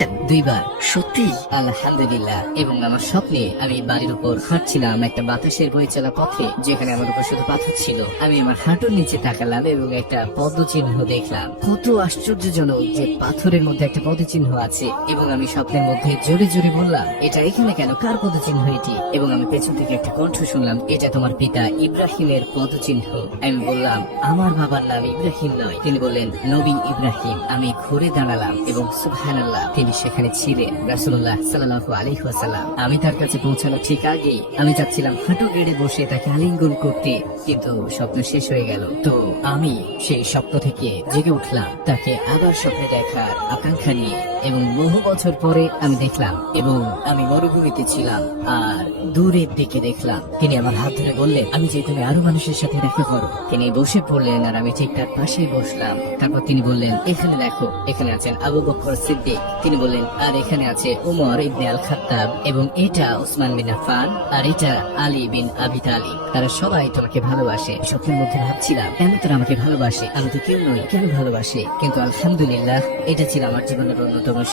দুইবার। সত্যি? আলহামদুলিল্লাহ। এবং আমার স্বপ্নে আমি বাড়ির উপর হাঁটছিলাম একটা বাতাসের বয়ে চলা পথে, যেখানে আমার উপর শুধু পাথর ছিল। আমি আমার হাঁটুর নিচে তাকালাম এবং একটা পদচিহ্ন দেখলাম। কত আশ্চর্যজনক যে পাথরের মধ্যে একটা পদচিহ্ন আছে। এবং আমি স্বপ্নের মধ্যে জোরে জোরে বললাম, এটা এখানে কেন? কার পদচিহ্ন এটি? এবং আমি পেছন থেকে একটা কণ্ঠ শুনলাম, এটা তোমার পিতা ইব্রাহিমের পদচিহ্ন। আমি বললাম, আমার বাবার নাম ইব্রাহিম নয়। তিনি বললেন, নবী ইব্রাহিম। আমি ঘুরে দাঁড়ালাম এবং সুবহানাল্লাহ, তিনি সেখানে ছিলেন, রাসূলুল্লাহ সাল্লাল্লাহু আলাইহি ওয়াসাল্লাম। আমি তার কাছে পৌঁছানোর ঠিক আগেই আমি চাচ্ছিলাম হাঁটু গেড়ে বসে তাকে আলিঙ্গন করতে, কিন্তু স্বপ্ন শেষ হয়ে গেল। তো আমি সেই স্বপ্ন থেকে জেগে উঠলাম তাকে আবার স্বপ্নে দেখার আকাঙ্ক্ষা নিয়ে। এবং বহু বছর পরে আমি দেখলাম, এবং আমি মরুভূমিতে ছিলাম আর দূরের দিকে দেখলাম তিনি আমার হাত ধরে বললেন, আমি যে তুমি আরো মানুষের সাথে দেখা করো। তিনি বসে পড়লেন আর আমি ঠিক তার পাশেই বসলাম। তারপর তিনি বললেন, এখানে দেখো, এখানে আছেন আবু বকর সিদ্দিক। তিনি বললেন, আর এখানে আছে উমর ইবনে আল খাত্তাব, এবং এটা উসমান বিন আফফান, আর এটা আলী বিন আবি তালিব। তারা সবাই তোমাকে ভালোবাসে। স্বপ্নের মধ্যে ভাবছিলাম, কেন তারা আমাকে ভালোবাসে? আমি তো কেউ নই, কেন ভালোবাসে? কিন্তু আলহামদুলিল্লাহ, এটা ছিল আমার জীবনের অন্যতম